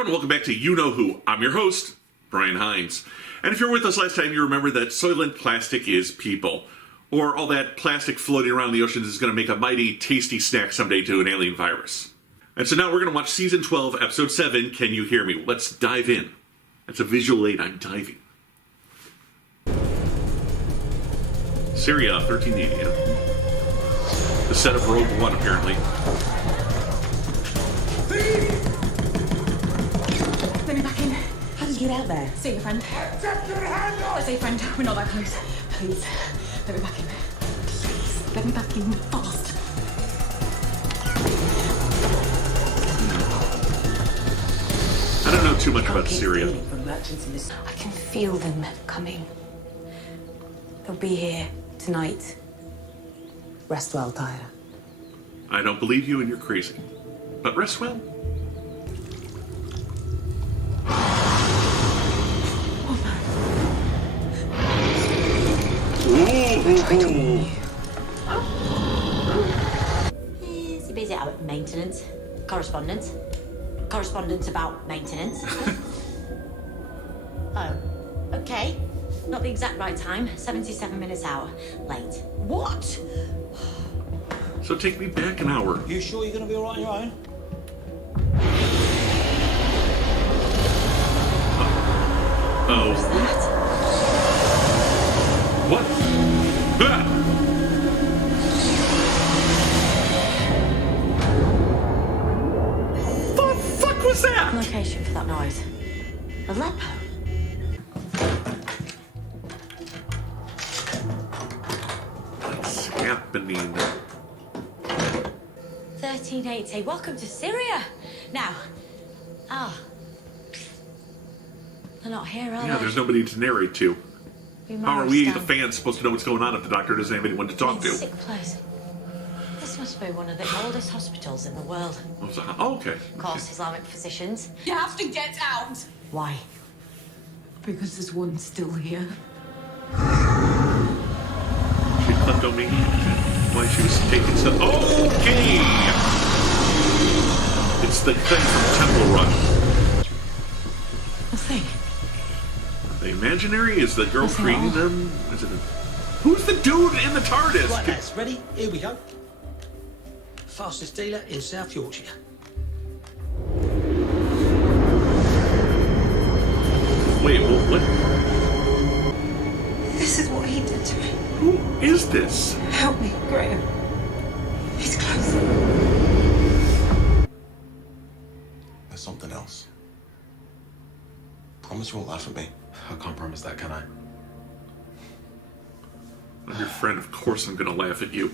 everyone, welcome back to You Know Who. I'm your host, Brian Hines. And if you were with us last time, you remember that Soylent plastic is people. Or all that plastic floating around the oceans is going to make a mighty tasty snack someday to an alien virus. And so now we're going to watch Season 12, Episode 7, Can You Hear Me? Let's dive in. That's a visual aid, I'm diving. Syria, 1380, yeah. The set of Rogue One, apparently. Let me back in. How did you get out there? See you, friend. Let's say, friend, we're not that close. Please, let me back in. Please, let me back in fast. I don't know too much about Syria. I can feel them coming. They'll be here tonight. Rest well, Tyler. I don't believe you and you're crazy. But rest well. Ooh. Is he busy out at maintenance? Correspondence? Correspondence about maintenance? Oh, okay. Not the exact right time. 77 minutes out. Late. What? So take me back an hour. You sure you're going to be all right on your own? Oh. What's that? What? Ah! The fuck was that? Location for that noise. Aleppo. What's happening? 1380. Welcome to Syria. Now. They're not here, are Yeah, they? there's nobody to narrate to. How are we, the fans, supposed to know what's going on if the doctor doesn't have anyone to talk to? Sick place. This must be one of the oldest hospitals in the world. Oh, okay. Of course, Islamic physicians. You have to get out. Why? Because there's one still here. She clicked on me. Why she was taking stuff. Okay! It's the thing from Temple Run. The thing. The imaginary is the girl Nothing creating at all. them. Is it who's the dude in the TARDIS? Right, lads, ready? Here we go. Fastest dealer in South Yorkshire. Wait, well, what? This is what he did to me. Who is this? Help me, Graham. He's close. There's something else. Promise you won't laugh at me. I can't promise that, can I? I'm your friend, of course I'm gonna laugh at you.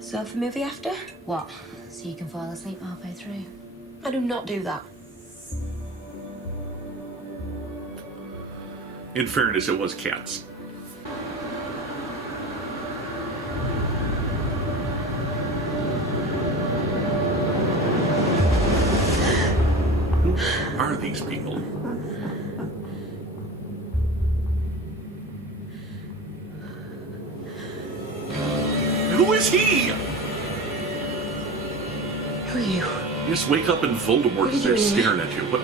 So have the movie after? What? So you can fall asleep halfway through? I do not do that. In fairness, it was cats. Who are these people? Who is he? Who are you? You just wake up and Voldemort is there staring at you. What?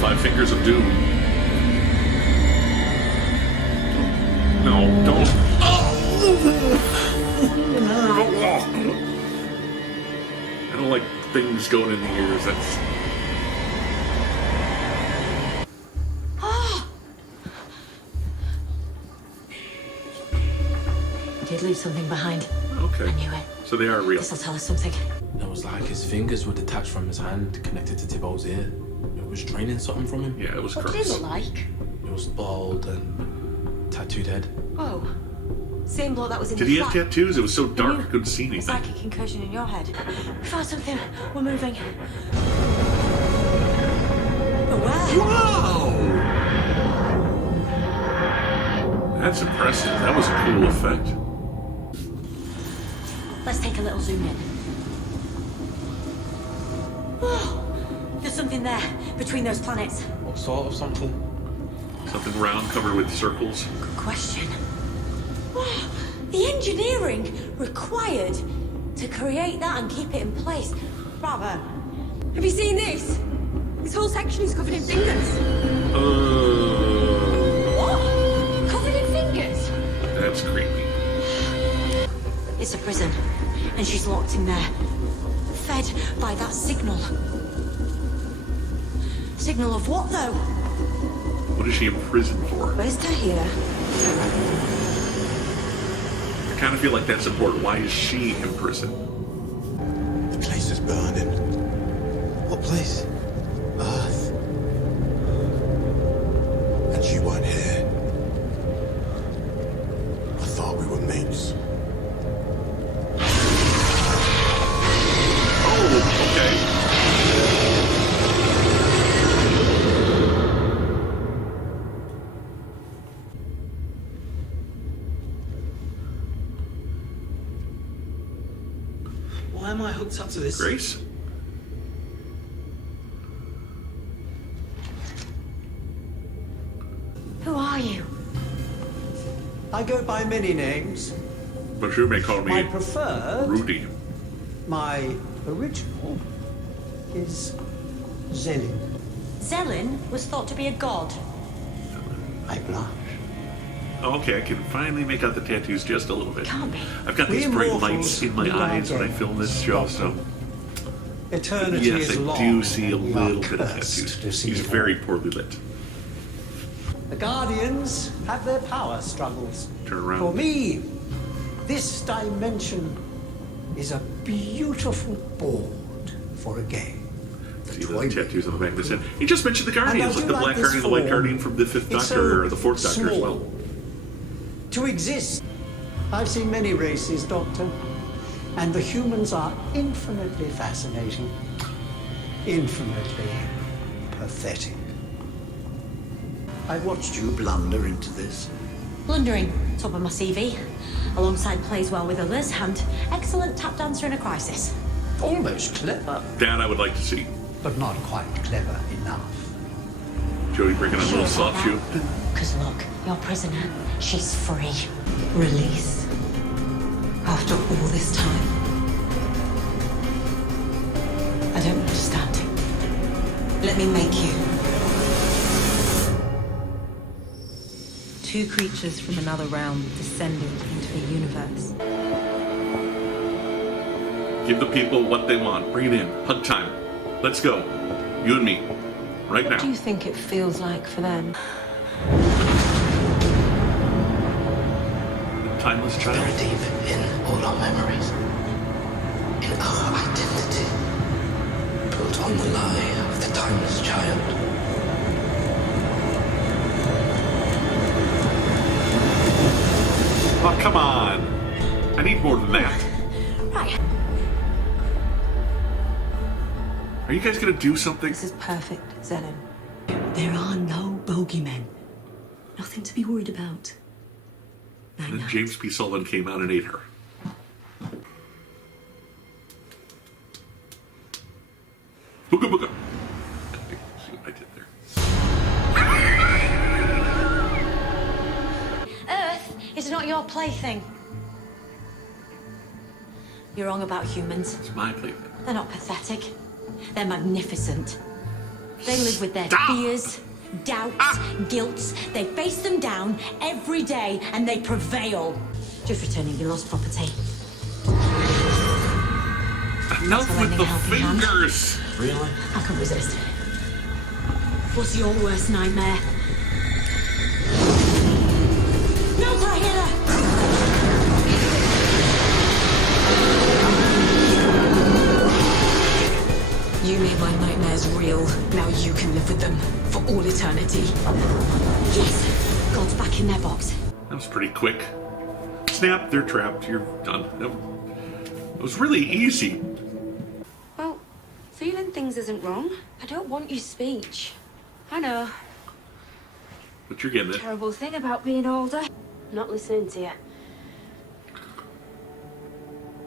Five Fingers of Doom. No, don't. I don't like things going in the ears. That's. You did leave something behind. Okay. I knew it. So they are real. This'll tell us something. It was like his fingers were detached from his hand, connected to Thibault's ear. It was draining something from him. Yeah, it was What did it gross. look like? It was bald and tattooed head. Oh. Same bloke that was in Did the he have flat. tattoos? It was so dark I couldn't see It's anything. like a concussion in your head. We found something. We're moving. But where? Wow! That's impressive. That was a cool effect. Let's take a little zoom in. Whoa! There's something there, between those planets. What What sort of something? Something round covered with circles. Good question. Oh, the engineering required to create that and keep it in place. Bravo. Have you seen this? This whole section is covered in fingers. What? Covered in fingers? That's creepy. It's a prison, and she's locked in there. Fed by that signal. Signal of what, though? What is she in prison for? Where's Tahira? I kind of feel like that's important. Why is she in prison? The place is burning. What place? Earth. And you weren't here. I thought we were mates. Oh, okay. Why am I hooked up to this? Grace? Who are you? I go by many names. But you may call My me preferred, Rudy. my original, is Zelin. Zelin was thought to be a god. I blush. Okay, I can finally make out the tattoos just a little bit. Can't be. I've got We these bright immortals lights in my need our eyes when I film this show, so Eternity yes, is long. I do see a and we are little bit of cursed tattoos. to see He's it very all. poorly lit. The Guardians have their power struggles. Turn around. For me, this dimension is a beautiful board for a game. See the tattoos on the back of his head. He just mentioned the Guardians, And I like do the like Black this Guardian, the White form. Guardian from the Fifth It's Doctor, so or the Fourth Doctor as well. small. To exist. I've seen many races, Doctor, and the humans are infinitely fascinating, infinitely pathetic. I watched you blunder into this. Blundering, top of my CV, alongside plays well with others, and excellent tap dancer in a crisis. Almost clever, That I would like to see. but not quite clever enough. Jodie breaking a little soft shoe. Because look, your prisoner, she's free. Release. After all this time. I don't understand. Let me make you. Two creatures from another realm descended into the universe. Give the people what they want. Bring it in. Hug time. Let's go. You and me. Right What do now. you think it feels like for them? Timeless child. Very deep in all our memories. In our identity. Built on the lie of the timeless child. Oh, come on. I need more than that. Right. Are you guys gonna do something? This is perfect, Zelin. There are no bogeymen. Nothing to be worried about. And then James P. Sullivan came out and ate her. Booga booga. See what I did there. Earth is not your plaything. You're wrong about humans. It's my plaything. They're not pathetic. They're magnificent. They live with their Stop! fears, doubts, guilts. They face them down every day and they prevail. Just returning your lost property. Enough with lending the a helping hand. fingers. Really? I can resist. What's your worst nightmare? No, Tahira! You made my nightmares real. Now you can live with them for all eternity. Yes, God's back in their box. That was pretty quick. Snap, they're trapped. You're done. It was really easy. Well, feeling things isn't wrong. I don't want your speech. I know. But you're getting it. Terrible thing about being older. Not listening to you.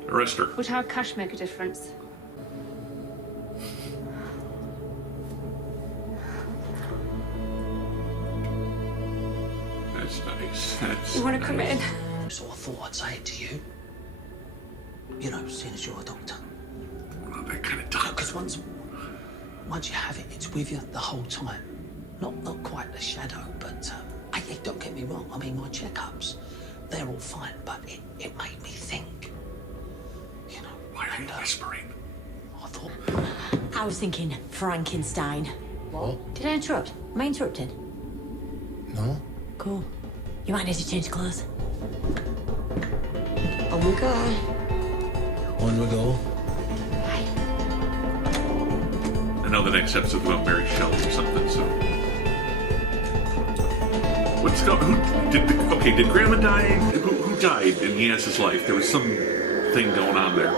Arrest her. Would hard cash make a difference? makes sense. You want to come in? So I thought I'd say it to you. You know, seeing as you're a doctor. I'm not that kind of doctor. Because once you have it, it's with you the whole time. Not quite the shadow, but don't get me wrong. I mean, my checkups, they're all fine, but it made me think. You know. Why are you whispering? I thought. I was thinking Frankenstein. What? Did I interrupt? Am I interrupting? No? Cool. You might need to change clothes. On we go. On we go. I know the next episode's about Mary Shelley or something, so. What's going did Grandma die? Who died in Yas's life? There was some thing going on there.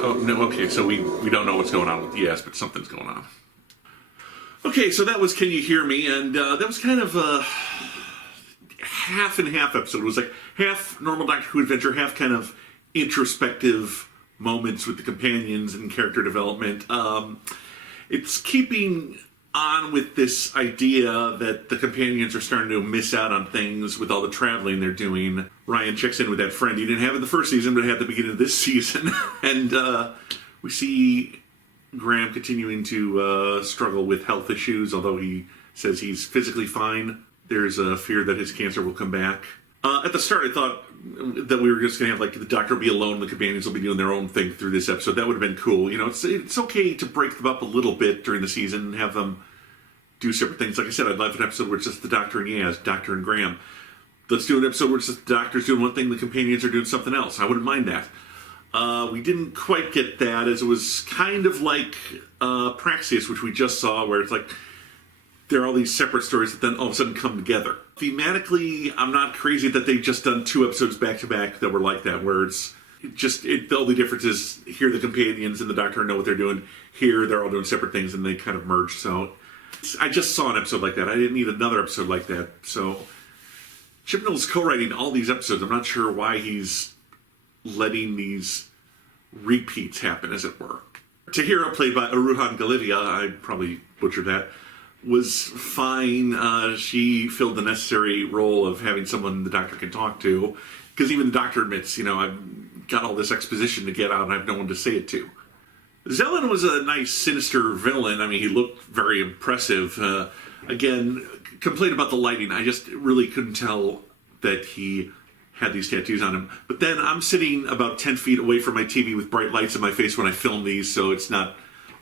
Oh, no, okay, so we don't know what's going on with Yas, but something's going on. Okay, so that was Can You Hear Me? And that was kind of a half and half episode. It was like half normal Doctor Who adventure, half kind of introspective moments with the companions and character development. It's keeping on with this idea that the companions are starting to miss out on things with all the traveling they're doing. Ryan checks in with that friend he didn't have in the first season, but had at the beginning of this season. And we see Graham continuing to struggle with health issues, although he says he's physically fine. There's a fear that his cancer will come back. At the start, I thought that we were just going to have, like, the Doctor will be alone, the companions will be doing their own thing through this episode. That would have been cool. You know, it's okay to break them up a little bit during the season and have them do separate things. Like I said, I'd love an episode where it's just the Doctor and Yaz, Doctor and Graham. Let's do an episode where it's just the Doctor's doing one thing, the companions are doing something else. I wouldn't mind that. We didn't quite get that, as it was kind of like Praxeus, which we just saw, where it's like there are all these separate stories that then all of a sudden come together. Thematically, I'm not crazy that they've just done 2 episodes back-to-back that were like that, where the only difference is here the companions and the Doctor know what they're doing. Here they're all doing separate things and they kind of merge. So I just saw an episode like that. I didn't need another episode like that. So Chibnall's co-writing all these episodes. I'm not sure why he's letting these repeats happen, as it were. Tahira, played by Aruhan Galidia, I probably butchered that, was fine. She filled the necessary role of having someone the Doctor can talk to, because even the Doctor admits, I've got all this exposition to get out and I have no one to say it to. Zelen was a nice, sinister villain. I mean, he looked very impressive. Again, complaint about the lighting. I just really couldn't tell that he had these tattoos on him. But then I'm sitting about 10 feet away from my TV with bright lights in my face when I film these, so it's not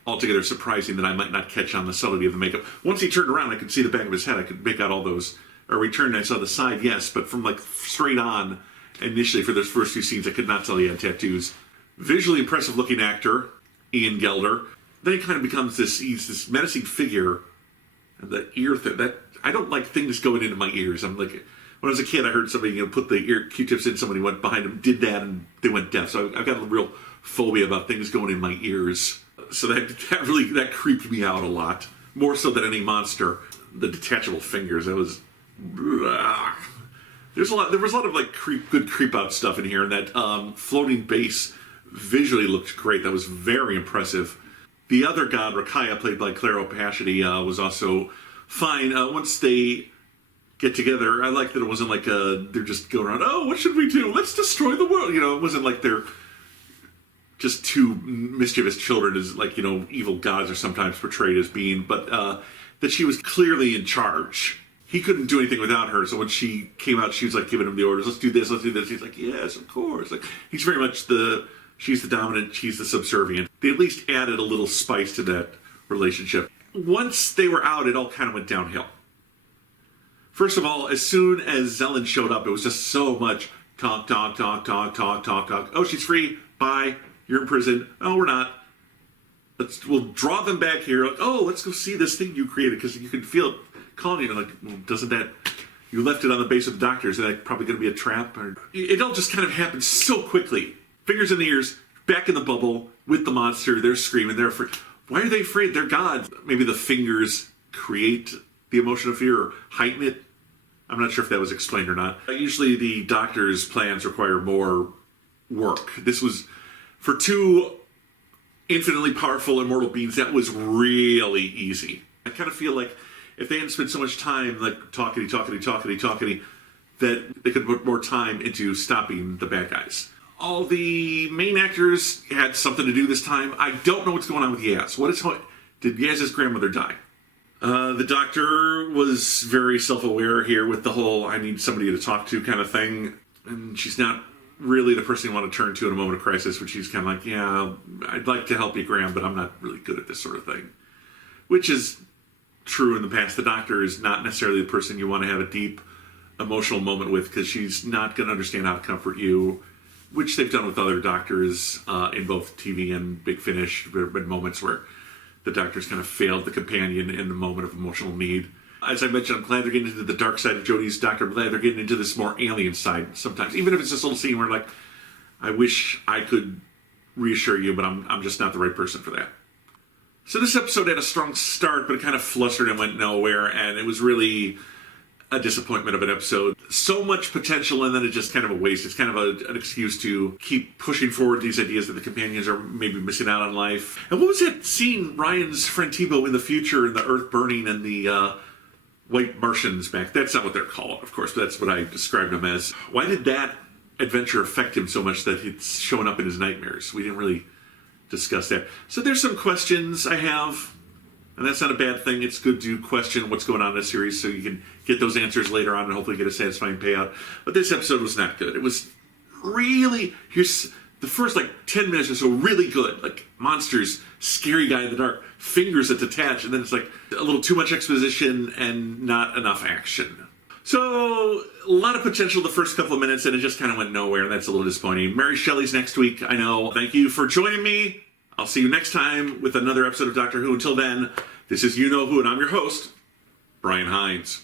altogether surprising that I might not catch on the subtlety of the makeup. Once he turned around, I could see the back of his head. I could make out all those. Or he turned and I saw the side, yes, but from like straight on, initially for those first few scenes, I could not tell he had tattoos. Visually impressive looking actor, Ian Gelder. Then he kind of becomes he's this menacing figure. And the ear thing, that I don't like things going into my ears. I'm like, when I was a kid, I heard somebody put the ear Q-tips in. Somebody went behind them, did that, and they went deaf. So I've got a real phobia about things going in my ears. So that creeped me out a lot, more so than any monster. The detachable fingers, that was. There was a lot of like good creep out stuff in here, and that floating base visually looked great. That was very impressive. The other god, Rakaya, played by Claire O'Pashady, was also fine. Once they get together, I like that it wasn't like they're just going around, oh, what should we do? Let's destroy the world. It wasn't like they're just 2 mischievous children, as like, evil gods are sometimes portrayed as being, but that she was clearly in charge. He couldn't do anything without her, so when she came out, she was like giving him the orders, let's do this, let's do this. He's like, yes, of course. Like, he's very much she's the dominant, she's the subservient. They at least added a little spice to that relationship. Once they were out, it all kind of went downhill. First of all, as soon as Zelen showed up, it was just so much talk. Oh, she's free, bye. You're in prison. Oh, we're not. We'll draw them back here. Like, oh, let's go see this thing you created, because you can feel it calling you. Like, well, doesn't that... You left it on the base of the Doctor. Is that probably going to be a trap? Or... It all just kind of happened so quickly. Fingers in the ears, back in the bubble, with the monster. They're screaming. They're afraid. Why are they afraid? They're gods. Maybe the fingers create the emotion of fear or heighten it. I'm not sure if that was explained or not. Usually the Doctor's plans require more work. This was... For 2 infinitely powerful immortal beings, that was really easy. I kind of feel like if they hadn't spent so much time like talkity, that they could put more time into stopping the bad guys. All the main actors had something to do this time. I don't know what's going on with Yaz. Did Yaz's grandmother die? The doctor was very self-aware here with the whole I need somebody to talk to kind of thing. And she's not really the person you want to turn to in a moment of crisis, which she's kind of like, yeah, I'd like to help you, Graham, but I'm not really good at this sort of thing. Which is true in the past. The doctor is not necessarily the person you want to have a deep emotional moment with because she's not going to understand how to comfort you, which they've done with other doctors in both TV and Big Finish. There have been moments where the doctor's kind of failed the companion in the moment of emotional need. As I mentioned, I'm glad they're getting into the dark side of Jodie's doctor. I'm glad they're getting into this more alien side sometimes. Even if it's this little scene where, like, I wish I could reassure you, but I'm just not the right person for that. So this episode had a strong start, but it kind of flustered and went nowhere, and it was really a disappointment of an episode. So much potential, and then it just kind of a waste. It's kind of an excuse to keep pushing forward these ideas that the companions are maybe missing out on life. And what was that scene, Ryan's friend Tebow in the future, and the Earth burning, and the white Martians back? That's not what they're called, of course, but that's what I described them as. Why did that adventure affect him so much that it's showing up in his nightmares? We didn't really discuss that. So there's some questions I have. And that's not a bad thing. It's good to question what's going on in the series so you can get those answers later on and hopefully get a satisfying payout. But this episode was not good. It was really, here's the first 10 minutes or so, really good. Like monsters, scary guy in the dark, fingers that detach, and then it's like a little too much exposition and not enough action. So a lot of potential the first couple of minutes, and it just kind of went nowhere, and that's a little disappointing. Mary Shelley's next week, I know. Thank you for joining me. I'll see you next time with another episode of Doctor Who. Until then, this is You Know Who, and I'm your host, Brian Hines.